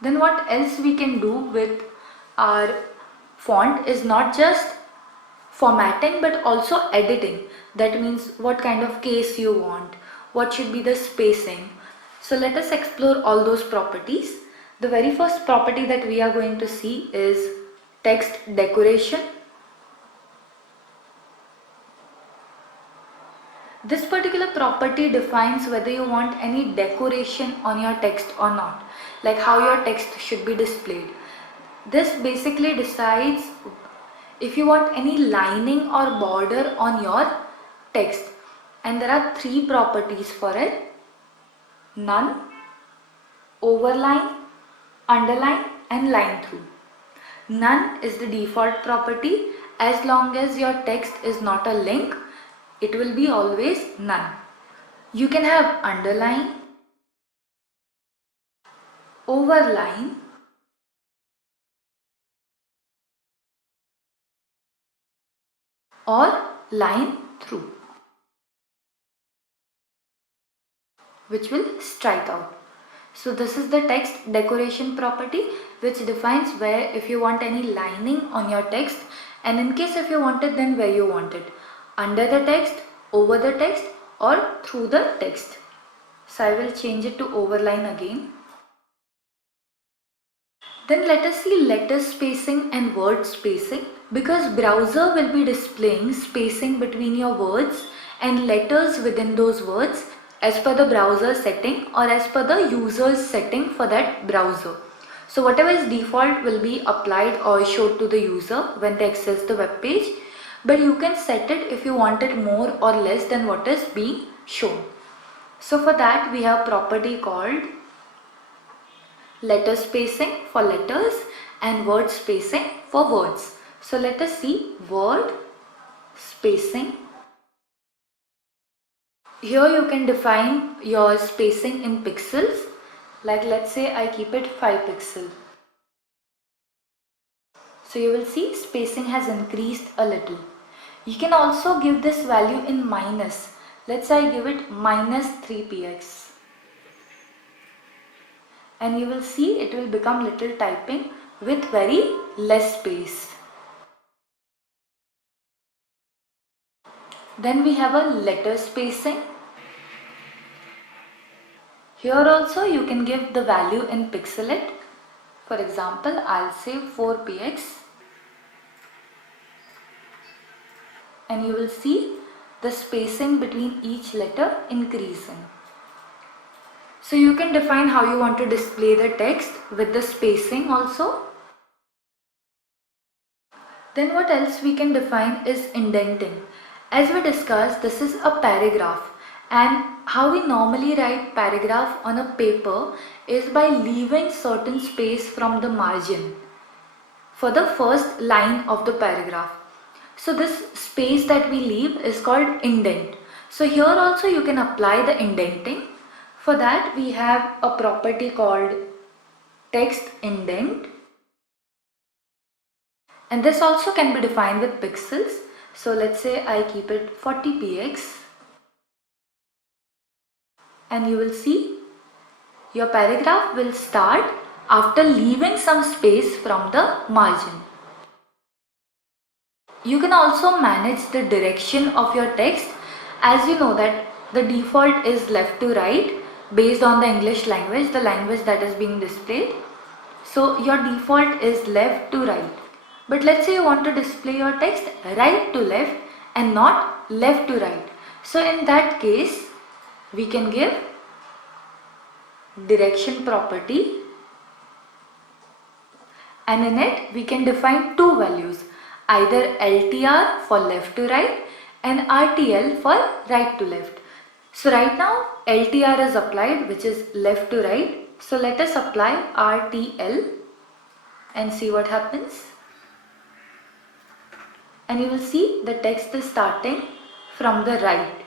Then what else we can do with our font is not just formatting but also editing. That means what kind of case you want, what should be the spacing. So let us explore all those properties. The very first property that we are going to see is text decoration. This particular property defines whether you want any decoration on your text or not, like how your text should be displayed. This basically decides if you want any lining or border on your text, and there are three properties for it: none, overline, underline and line through. None is the default property. As long as your text is not a link, it will be always none. You can have underline, overline, or line through, which will strike out. So this is the text decoration property, which defines where if you want any lining on your text, and in case if you want it, then where you want it: under the text, over the text or through the text. So I will change it to overline again. Then let us see letter spacing and word spacing, because browser will be displaying spacing between your words and letters within those words as per the browser setting or as per the user's setting for that browser. So whatever is default will be applied or showed to the user when they access the web page, but you can set it if you want it more or less than what is being shown. So for that we have property called letter spacing for letters and word spacing for words. So let us see word spacing. Here you can define your spacing in pixels. Like let's say I keep it 5 pixels. So you will see spacing has increased a little. You can also give this value in minus. Let's say I give it minus 3px. And you will see it will become little typing with very less space. Then we have a letter spacing. Here also you can give the value in pixelet. For example, I'll say 4px, and you will see the spacing between each letter increasing. So you can define how you want to display the text with the spacing also. Then what else we can define is indenting. As we discussed, this is a paragraph, and how we normally write paragraph on a paper is by leaving certain space from the margin for the first line of the paragraph. So this space that we leave is called indent. So here also you can apply the indenting. For that we have a property called text indent, and this also can be defined with pixels. So let's say I keep it 40px, and you will see your paragraph will start after leaving some space from the margin. You can also manage the direction of your text. As you know that the default is left to right based on the English language, the language that is being displayed. So your default is left to right. But let's say you want to display your text right to left and not left to right. So in that case, we can give direction property, and in it we can define two values, either LTR for left to right and RTL for right to left. So right now LTR is applied, which is left to right. So let us apply RTL and see what happens. And you will see the text is starting from the right.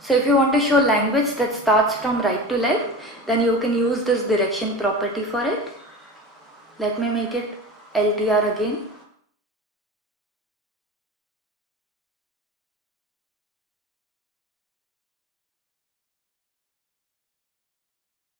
So if you want to show language that starts from right to left, then you can use this direction property for it. Let me make it LTR again.